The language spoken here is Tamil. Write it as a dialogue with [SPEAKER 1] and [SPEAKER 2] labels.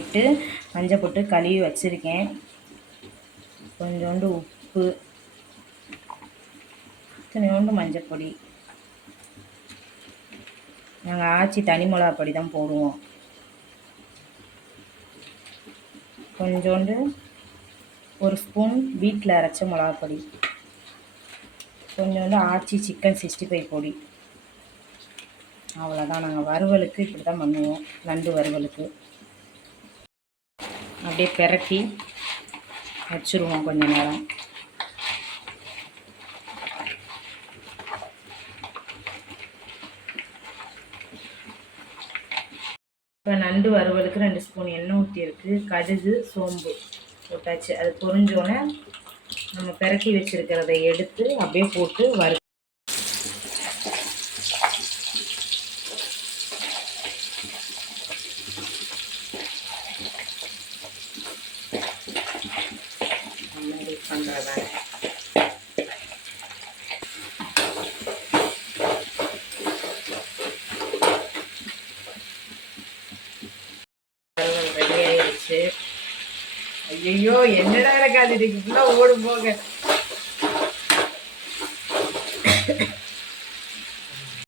[SPEAKER 1] இட்டு மஞ்சள் போட்டு கழுவி வச்சுருக்கேன். கொஞ்சோண்டு உப்பு இத்தனையோண்டு மஞ்சள் பொடி. நாங்கள் ஆச்சி தனி மிளகா பொடி தான் போடுவோம். கொஞ்சோண்டு ஒரு ஸ்பூன் வீட்டில் அரைச்ச மிளகா பொடி. கொஞ்சோண்டு ஆச்சி சிக்கன் சிக்ஸ்டி ஃபைவ் பொடி. அவ்வளோதான் நாங்கள் வறுவலுக்கு இப்படி தான் பண்ணுவோம். நண்டு வறுவலுக்கு. அப்படியே பெரட்டி வச்சுருவோம் கொஞ்ச நேரம். இப்போ நண்டு வறுவலுக்கு ரெண்டு ஸ்பூன் எண்ணெய் ஊற்றியிருக்கு கடுகு சோம்பு போட்டாச்சு. அது பொறிஞ்சோடனே நம்ம பிறக்கி வச்சுருக்கிறத எடுத்து அப்படியே போட்டு வறு பண்ணுறதா ரெடி ஐயோ என்னடா இருக்காது இதுக்கு ஃபுல்லாக ஓடும் போக